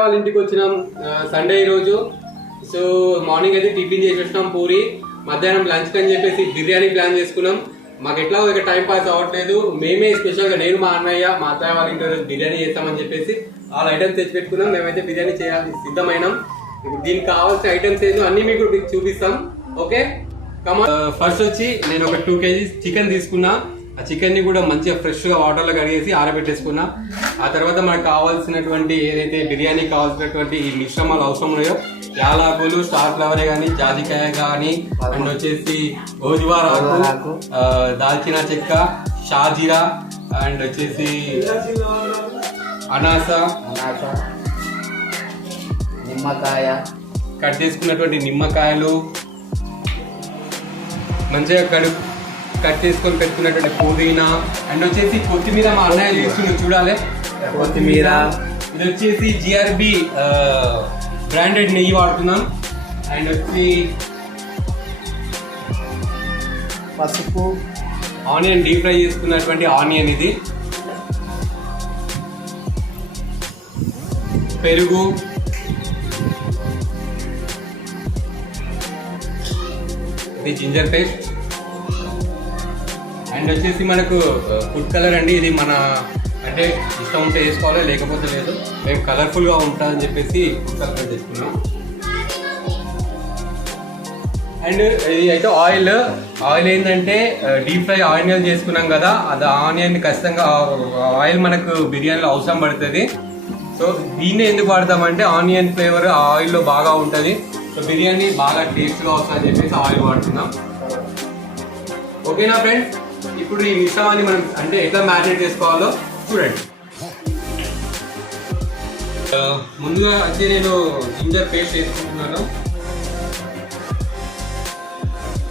అత్తయ్య వాళ్ళ ఇంటికి వచ్చినాం సండే రోజు. సో మార్నింగ్ అయితే టిఫిన్ చేసి వచ్చినాం పూరి, మధ్యాహ్నం లంచ్ అని చెప్పేసి బిర్యానీ ప్లాన్ చేసుకున్నాం. మాకు ఎట్లా ఇక టైం పాస్ అవ్వట్లేదు. మేమే స్పెషల్గా నేను మా అన్నయ్య మా అత్తయ్య వాళ్ళ ఇంటి రోజు బిర్యానీ చేస్తామని చెప్పేసి ఆల్ ఐటమ్స్ తెచ్చి పెట్టుకున్నాం. మేమైతే బిర్యానీ చేయాలి సిద్ధమైనాం. ఇప్పుడు దీనికి కావాల్సిన ఐటమ్స్ ఏదో అన్ని మీకు చూపిస్తాం. ఓకే ఫస్ట్ వచ్చి నేను ఒక 2 kg చికెన్ తీసుకున్నా. ఆ చికెన్ ని కూడా మంచిగా ఫ్రెష్ గా వాటర్ లో కడిగేసి ఆరబెట్టేసుకున్నా. ఆ తర్వాత మనకు కావాల్సినటువంటి ఏదైతే బిర్యానీ కావాల్సినటువంటి ఈ మిశ్రమాలు అవసరం ఉన్నాయో యాలకులు, స్టార్ ఫ్లవర్ కానీ, జాజికాయ కానీ, అండ్ వచ్చేసి గోజువార ఆకు, దాల్చిన చెక్క, షాజీరా, అండ్ వచ్చేసి అనాస, నిమ్మకాయ, కట్ చేసుకున్నటువంటి నిమ్మకాయలు, మంచిగా కట్ చేసుకొని పెట్టుకున్నటువంటి పుదీనా, అండ్ వచ్చేసి కొత్తిమీర మా అన్నయ్య తీసుకుని చూడాలి. కొత్తిమీర, ఇది వచ్చేసి జిఆర్బి బ్రాండెడ్ నెయ్యి వాడుతున్నాం. అండ్ వచ్చి పసుపు, ఆనియన్ డీప్ ఫ్రై చేసుకున్నటువంటి ఆనియన్, ఇది పెరుగు, ఇది జింజర్ పేస్ట్, అండ్ వచ్చేసి మనకు ఫుడ్ కలర్ అండి. ఇది మన అంటే ఇష్టం ఉంటే వేసుకోవాలి, లేకపోతే లేదు. మేము కలర్ఫుల్గా ఉంటుందని చెప్పేసి ఫుడ్ కలర్ తెచ్చుకున్నాం. అండ్ ఇది అయితే ఆయిల్ ఏంటంటే డీప్ ఫ్రై ఆనియన్ చేసుకున్నాం కదా, అది ఆనియన్ ఖచ్చితంగా ఆయిల్ మనకు బిర్యానీలో అవసరం పడుతుంది. సో దీన్ని ఎందుకు వాడతామంటే ఆనియన్ ఫ్లేవర్ ఆ ఆయిల్లో బాగా ఉంటుంది. సో బిర్యానీ బాగా టేస్ట్గా వస్తుందని చెప్పేసి ఆయిల్ వాడుతున్నాం. ఓకేనా ఫ్రెండ్స్, ఇప్పుడు ఈ మిశ్రమాన్ని మనం అంటే ఎట్లా మ్యారినేట్ చేసుకోవాలో చూడండి. ముందుగా అయితే నేను జింజర్ పేస్ట్ వేసుకుంటున్నాను.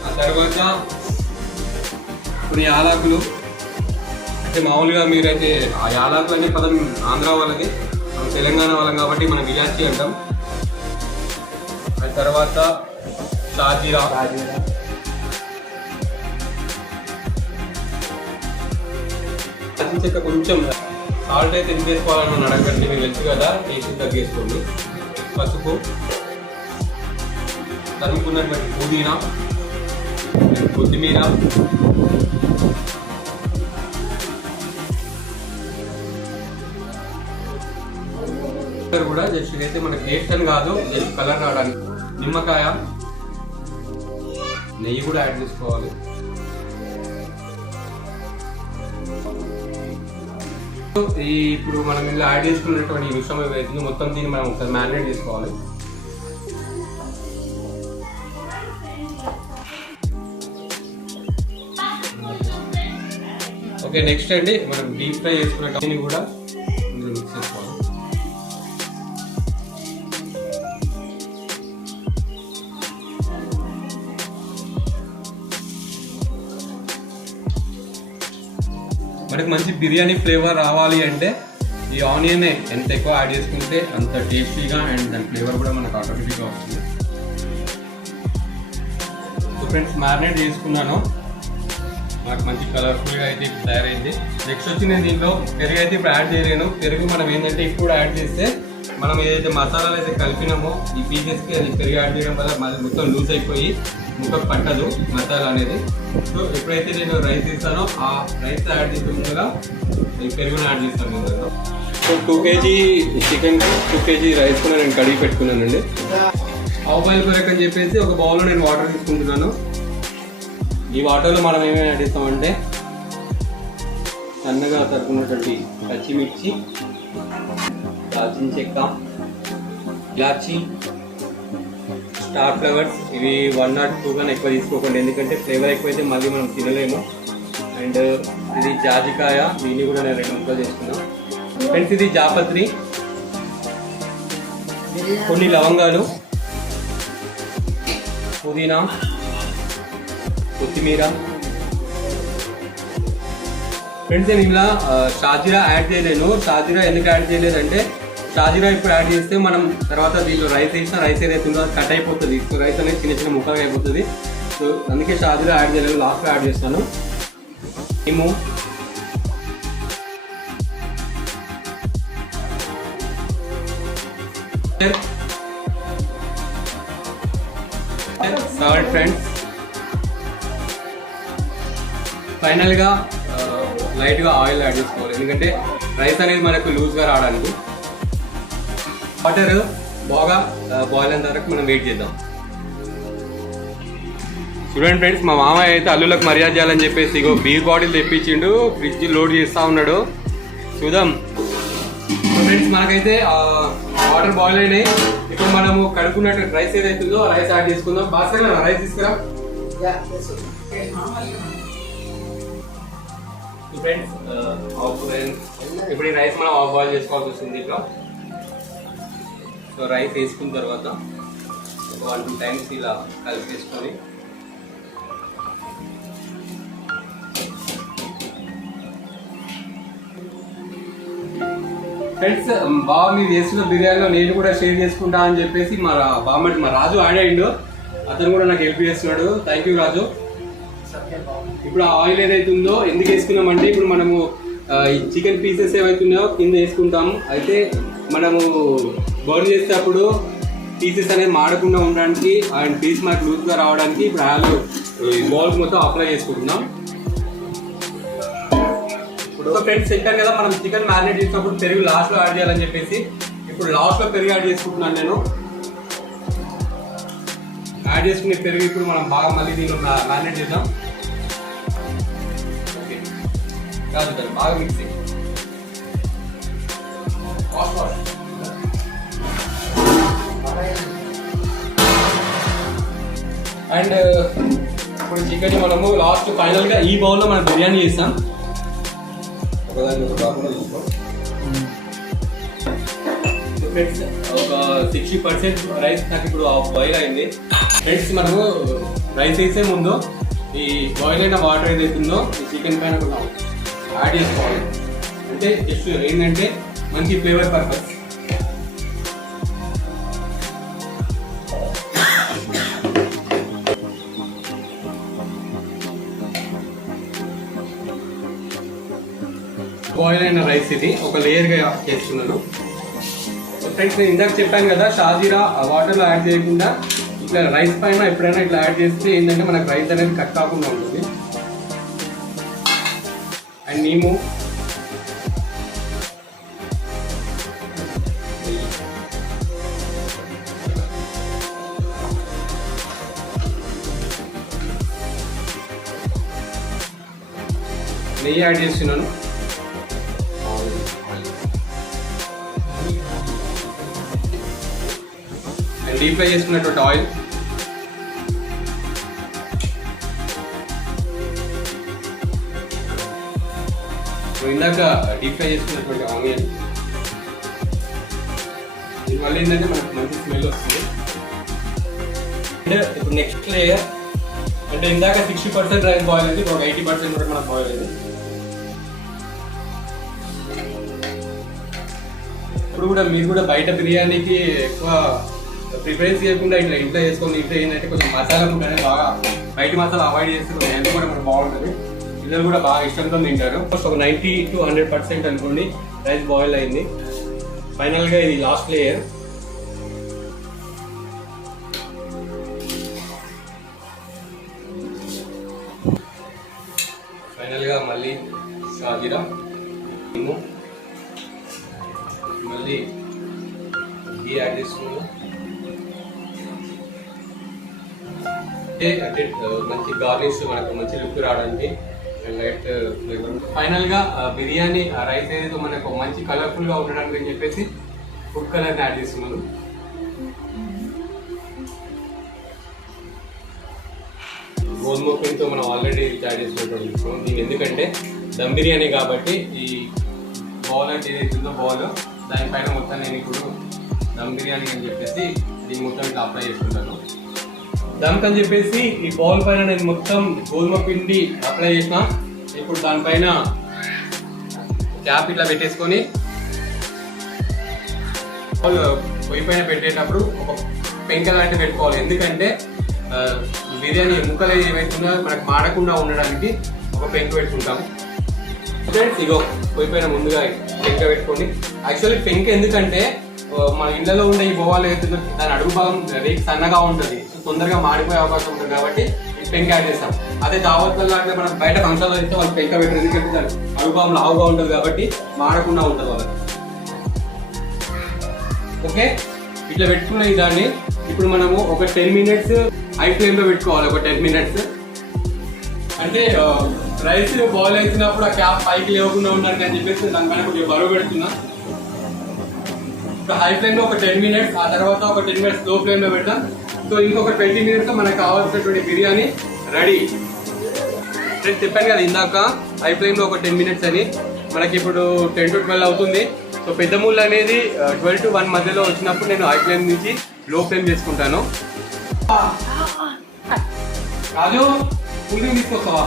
ఆ తర్వాత కొన్ని యాలకులు, అంటే మామూలుగా మీరైతే ఆ యాలకులు అనే పదం ఆంధ్ర వాళ్ళది, మనం తెలంగాణ వాళ్ళం కాబట్టి మనం ఇలాచి అంటాం. ఆ తర్వాత షాజీరా, చెక్క, కొంచెం సాల్ట్ అయితే ఎంత వేసుకోవాలని మనం అడగండి, మీకు తెలుసు కదా, టేస్ట్ తగ్గేసుకోండి. పసుపు, తరుముకున్నటువంటి పుదీనా, కొత్తిమీర, కూడా జస్ట్ ఇదైతే మనకి టేస్ట్ అని కాదు, జస్ట్ కలర్ రావడానికి. నిమ్మకాయ, నెయ్యి కూడా యాడ్ చేసుకోవాలి. ఇప్పుడు మనం ఇలా యాడ్ చేసుకున్నటువంటి ఈ మిశ్రమం ఏదైతే మొత్తం దీన్ని మనం ఒకసారి మ్యారినేట్ చేసుకోవాలి. ఓకే, నెక్స్ట్ అండి మనం డీప్ ఫ్రై చేసుకున్న టైంని కూడా ఇందులో మిక్స్ చేసుకోవాలి. మనకి మంచి బిర్యానీ ఫ్లేవర్ రావాలి అంటే ఈ ఆనియన్ ఎంత ఎక్కువ యాడ్ చేసుకుంటే అంత టేస్టీగా అండ్ దాని ఫ్లేవర్ కూడా మనకు ఆటోమేటిక్గా వస్తుంది. సో ఫ్రెండ్స్, మ్యారినేట్ చేసుకున్నాను, నాకు మంచి కలర్ఫుల్గా అయితే ఇప్పుడు తయారైంది. నెక్స్ట్ వచ్చి నేను దీంట్లో పెరుగు అయితే ఇప్పుడు యాడ్ చేయలేను. పెరుగు మనం ఏంటంటే ఇప్పుడు యాడ్ చేస్తే మనం ఏదైతే మసాలాలు అయితే కలిపినామో ఈ పీసెస్కి అది పెరుగు యాడ్ చేయడం వల్ల మళ్ళీ మొత్తం లూజ్ అయిపోయి ముక్కకు పట్టదు మసాలా అనేది. సో ఎప్పుడైతే నేను రైస్ ఇస్తానో ఆ రైస్ యాడ్ చేసే ముందుగా ఈ పెరుగుని యాడ్ చేస్తాను ముందుగా. సో 2 kg చికెన్కి 2 kg రైస్ కూడా నేను కడిగి పెట్టుకున్నానండి. హాఫ్ బాయిల్ కొరకు అని చెప్పేసి ఒక బౌల్లో నేను వాటర్ తీసుకుంటున్నాను. ఈ వాటర్లో మనం ఏమేమి యాడ్ చేస్తామంటే సన్నగా తరుకున్నటువంటి పచ్చిమిర్చి, దాల్చిన చెక్క, ఇలాచి, స్టార్ ఫ్లవర్స్, ఇవి 1 or 2 కానీ ఎక్కువ తీసుకోకండి, ఎందుకంటే ఫ్లేవర్ ఎక్కువైతే మళ్ళీ మనం తినలేము. అండ్ ఇది జాజికాయ, దీన్ని కూడా నేను 2 ముక్కలు చేసుకున్నాను. ఫ్రెండ్స్, ఇది జాపత్రి, కొన్ని లవంగాలు, పుదీనా, కొత్తిమీర. ఫ్రెండ్స్, నేను ఇలా షాజీరా యాడ్ చేయలేను. షాజీరా ఎందుకు యాడ్ చేయలేదంటే షాజీరా ఇప్పుడు యాడ్ చేస్తే మనం తర్వాత దీంట్లో రైస్ వేసిన రైస్ ఏదైతే ఉందో అది కట్ అయిపోతుంది. సో రైస్ అనేది చిన్న చిన్న ముక్కగా అయిపోతుంది. సో అందుకే షాజీరా యాడ్ చేయలేదు, లాస్ట్లో యాడ్ చేస్తాను. మేము సాల్ట్ ఫ్రెండ్స్. ఫైనల్గా లైట్గా ఆయిల్ యాడ్ చేసుకోవాలి, ఎందుకంటే రైస్ అనేది మనకు లూజ్గా రావడానికి. వాటర్ బాగా బాయిల్ అయిన వరకు మనం వెయిట్ చేద్దాం. చూడండి ఫ్రెండ్స్, మా మామయ్య అయితే అల్లులకు మర్యాద చేయాలని చెప్పేసి ఇగో బీర్ బాటిల్ తెప్పించిండు, ఫ్రిడ్జ్ లోడ్ చేస్తూ ఉన్నాడు. చూద్దాం ఫ్రెండ్స్. మనకైతే వాటర్ బాయిల్ అయినాయి. ఇప్పుడు మనము కడుక్కున్నట్టు రైస్ ఏదైతుందో రైస్ యాడ్ చేసుకుందాం. బాగా రైస్ తీసుకురా ఫ్రెండ్స్. ఇప్పుడు ఈ రైస్ మనం హాఫ్ బాయిల్ చేసుకోవాల్సి వస్తుంది. దీంట్లో సో రైస్ వేసుకున్న తర్వాత 1-2 టైమ్స్ ఇలా కలిపేసుకొని ఫ్రెండ్స్, బాగా మీరు చేస్తున్న బిర్యానీలో నేను కూడా షేర్ చేసుకుంటా అని చెప్పేసి మా రాజు ఆడాడు. అతను కూడా నాకు హెల్ప్ చేస్తున్నాడు. థ్యాంక్ యూ రాజు. ఇప్పుడు ఆ ఆయిల్ ఏదైతే ఉందో ఎందుకు వేసుకున్నామంటే, ఇప్పుడు మనము ఈ చికెన్ పీసెస్ ఏవైతున్నాయో కింద వేసుకుంటాము. అయితే మనము బర్న్ చేసేటప్పుడు పీసెస్ అనేది మాడకుండా ఉండడానికి అండ్ పీస్ మనకు లూజ్గా రావడానికి ఇప్పుడు ఆయిల్ ఈ బౌల్ మొత్తం అప్లై చేసుకుంటున్నాం. ఇప్పుడు ఫ్రెండ్స్ చెప్పాను కదా, మనం చికెన్ మ్యారినేట్ చేసినప్పుడు పెరుగు లాస్ట్లో యాడ్ చేయాలని చెప్పేసి ఇప్పుడు లాస్ట్లో పెరుగు యాడ్ చేసుకుంటున్నాను నేను. యాడ్ చేసుకునే పెరుగు ఇప్పుడు మనం బాగా మళ్ళీ దీనిలో మ్యారినేట్ చేద్దాం. కాదు సార్, బాగా మిక్సింగ్. అండ్ ఇప్పుడు చికెన్ మనము లాస్ట్ ఫైనల్గా ఈ బౌల్లో మనం బిర్యానీ చేస్తాం. ఫ్రెండ్స్, ఒక 60% రైస్ నాకు ఇప్పుడు బాయిల్ అయింది. ఫ్రెండ్స్, మనము రైస్ వేసే ముందు ఈ బాయిల్ అయిన వాటర్ ఏదైతుందో ఈ చికెన్ పైన కూడా యాడ్ చేసుకోవాలి. అంటే జస్ట్ ఏంటంటే మంచి ఫ్లేవర్ పర్పస్. బాయిల్ అయిన రైస్ ఇది ఒక లేయర్గా చేస్తున్నాను. ఫ్రెండ్స్, నేను ఇందాక చెప్పాను కదా, షాజీరా వాటర్లో యాడ్ చేయకుండా ఇట్లా రైస్ పైన ఎప్పుడైనా ఇట్లా యాడ్ చేస్తే ఏంటంటే మనకు రైస్ అనేది కట్ కాకుండా ఉంటుంది. అండ్ నీము నెయ్యి యాడ్ చేస్తున్నాను. డీప్ ఫ్రై చేసుకున్నటువంటి ఆయిల్, ఇందాక డీప్ ఫ్రై చేసుకున్నటువంటి ఆనియన్. దీనివల్ల ఏంటంటే మనకు మంచి స్మెల్ వస్తుంది. ఇప్పుడు నెక్స్ట్ లేయర్ అంటే ఇందాక 60% రైస్ బాయిల్ అయింది, ఒక 80% వరకు మనకు బాయిల్ అయింది. ఇప్పుడు కూడా మీరు కూడా బయట బిర్యానీకి ఎక్కువ ప్రిఫరెన్స్ చేయకుండా ఇట్లా ఇంట్లో చేసుకొని ఇంట్లో ఏంటంటే కొంచెం మసాలా ఉంటుంది, బాగా బయట మసాలా అవాయిడ్ చేస్తే హెల్త్ కూడా మనకు బాగుంటుంది. పిల్లలు కూడా బాగా ఇష్టంతో తింటారు. ఒక 90 to 100% అనుకోండి రైస్ బాయిల్ అయింది. ఫైనల్గా ఇది లాస్ట్ లేయర్. ఫైనల్గా మళ్ళీ షాజీరా, మళ్ళీ ఘీ యాడ్ చేసుకున్నాము. అంటే మంచి గార్నిష్, మనకు మంచి లుక్ రావడానికి లైట్ ఫ్లేవర్. ఫైనల్గా బిర్యానీ రైస్ ఏదైతే మనకు మంచి కలర్ఫుల్గా ఉండడానికి అని చెప్పేసి ఫుడ్ కలర్ని యాడ్ చేస్తున్నాను. గోధుమ పిండితో మనం ఆల్రెడీ యాడ్ చేసినటువంటి దీన్ని, ఎందుకంటే దమ్ బిర్యానీ కాబట్టి ఈ బౌల్ అంటే ఏదైతుందో బౌల్ దానిపైన మొత్తం నేను ఇప్పుడు దమ్ బిర్యానీ అని చెప్పేసి దీన్ని మొత్తం ఇట్లా అప్లై చేసుకుంటాను. దమ్కి అని చెప్పేసి ఈ బౌల్ పైన నేను మొత్తం గోధుమ పిండి అప్లై చేసిన. ఇప్పుడు దానిపైన క్యాప్ ఇట్లా పెట్టేసుకొని పొయ్యి పైన పెట్టేటప్పుడు ఒక పెంక లాంటివి పెట్టుకోవాలి. ఎందుకంటే బిర్యానీ ముక్కలు ఏవైతున్నా మనకు మాడకుండా ఉండడానికి ఒక పెంక పెట్టుకుంటాము. ఫ్రెండ్స్, ఇగో పొయ్యి పైన ముందుగా పెంక పెట్టుకోండి. యాక్చువల్లీ పెంక ఎందుకంటే మన ఇళ్లలో ఉండే ఈ బోవాలు ఏదైతే దాని అడుగు భాగం రేక్ సన్నగా ఉంటుంది, తొందరగా మాడిపోయే అవకాశం ఉంటుంది కాబట్టి పెంక యాడ్ చేస్తాం. అదే దావత్ లాంటి మనం బయట ఫంక్షన్లో ఇస్తే వాళ్ళు పెంక పెట్టారు, ఎందుకంటే దాని అడుగు భాగం లావుగా ఉంటుంది కాబట్టి మాడకుండా ఉంటుంది వాళ్ళకి. ఓకే, ఇట్లా పెట్టుకున్న దాన్ని ఇప్పుడు మనము ఒక 10 minutes హై ఫ్లేమ్లో పెట్టుకోవాలి. ఒక 10 minutes అంటే రైస్ బాయిల్ అవుతున్నప్పుడు ఆ క్యాప్ పైకి లేవకుండా ఉండడానికి అని చెప్పేసి దానిపైన కొద్దిగా బరువు పెడుతున్నా. హై ఫ్లేమ్లో ఒక 10 minutes, ఆ తర్వాత ఒక 10 minutes లో ఫ్లేమ్లో పెడతాం. సో ఇంకొక 20 minutes మనకు కావాల్సినటువంటి బిర్యానీ రెడీ. నేను చెప్పాను కదా ఇందాక హై ఫ్లేమ్లో ఒక 10 minutes అని, మనకి ఇప్పుడు 10 to 12 అవుతుంది. సో పెద్ద ముళ్ళు అనేది 12 to 1 మధ్యలో వచ్చినప్పుడు నేను హై ఫ్లేమ్ నుంచి లో ఫ్లేమ్ చేసుకుంటాను. రాజు కూల్ డ్రింక్ తీసుకొస్తావా?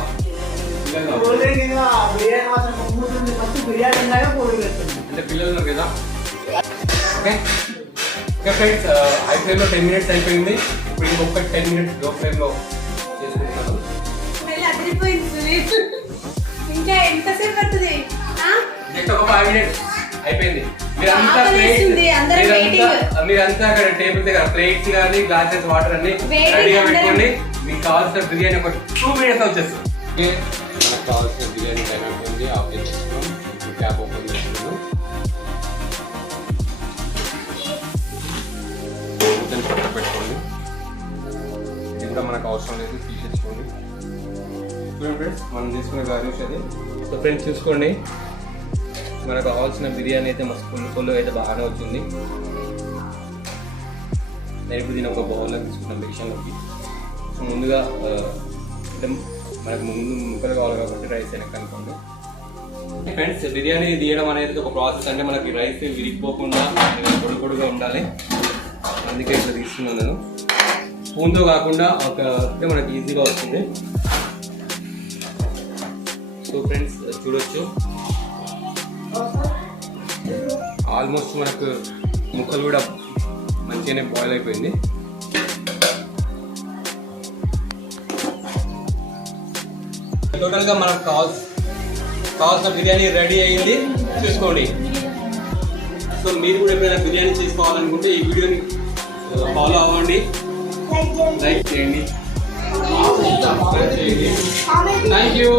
అంటే పిల్లలు ఉన్నారు కదా. ఓకే ఓకే ఫ్రెండ్స్, హై ఫ్లేమ్లో 10 minutes అయిపోయింది. ఇప్పుడు ఇంకొక 10 minutes లో ఫ్లేమ్లో చేసుకుంటున్నాను. ఇంకా ఎంతసేపు పడుతుంది? నెక్స్ట్ ఒక 5 minutes అయిపోయింది. మీరంతా అక్కడ టేబుల్ దగ్గర ప్లేట్స్ కానీ గ్లాసెస్ వాటర్ అన్ని రెడీగా పెట్టుకోండి. మీకు కావాల్సిన బిర్యానీ ఒక 2 minutes వచ్చేస్తుంది. మనకు కావాల్సిన బిర్యానీ టైం అయిపోయింది. ఆఫ్ చేస్తున్నాం, క్యాప్ ఓపెన్ చేస్తున్నాను. పెట్టుకోండి, ఇది కూడా మనకు అవసరం లేదు, తీసేసుకోండి. చూడండి ఫ్రెండ్స్, మనం తీసుకునే గార్నిష్ అది. సో ఫ్రెండ్స్ చూసుకోండి, మనకు కావాల్సిన బిర్యానీ అయితే మస్తు ఫుల్ అయితే బాగానే వచ్చింది. నేను ఇప్పుడు దీని ఒక బౌల్లో తీసుకున్నాను బిర్యానీలోకి. సో ముందుగా అంటే మనకు ముందు ముక్కలు కావాలి కాబట్టి రైస్ వెనక్కి అనుకోండి. ఫ్రెండ్స్, బిర్యానీ తీయడం అనేది ఒక ప్రాసెస్. అంటే మనకి రైస్ విరిగిపోకుండా పొడి పొడిగా ఉండాలి, అందుకే ఇట్లా తీసుకున్నాను నేను. స్పూన్తో కాకుండా ఒక మనకి ఈజీగా వస్తుంది. సో ఫ్రెండ్స్ చూడొచ్చు, ఆల్మోస్ట్ మనకు ముక్కలు కూడా మంచిగానే బాయిల్ అయిపోయింది. టోటల్గా మనకు కావాల్సిన బిర్యానీ రెడీ అయ్యింది, చూసుకోండి. సో మీరు కూడా ఎప్పుడైనా బిర్యానీ చేసుకోవాలనుకుంటే ఈ వీడియోని ఫాలో అవ్వండి, లైక్ చేయండి, సబ్స్క్రైబ్ చేయండి. Thank you.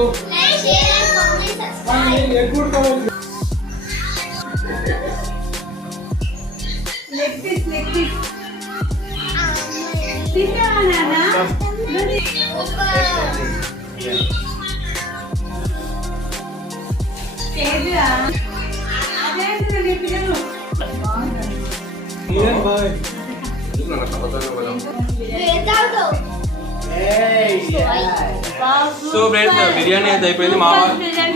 So friends, biryani అయితే అయిపోయింది. మా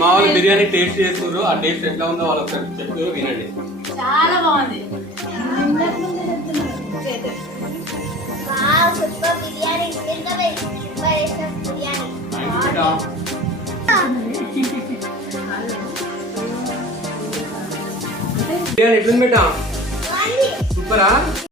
వాళ్ళు బిర్యానీ టేస్ట్ చేస్తున్నారు. ఆ టేస్ట్ ఎట్లా ఉందో వాళ్ళకి చెప్తారు, వినండి. చాలా బాగుంది. బిర్యానీ ఎట్లుంది బేటా? సూపరా?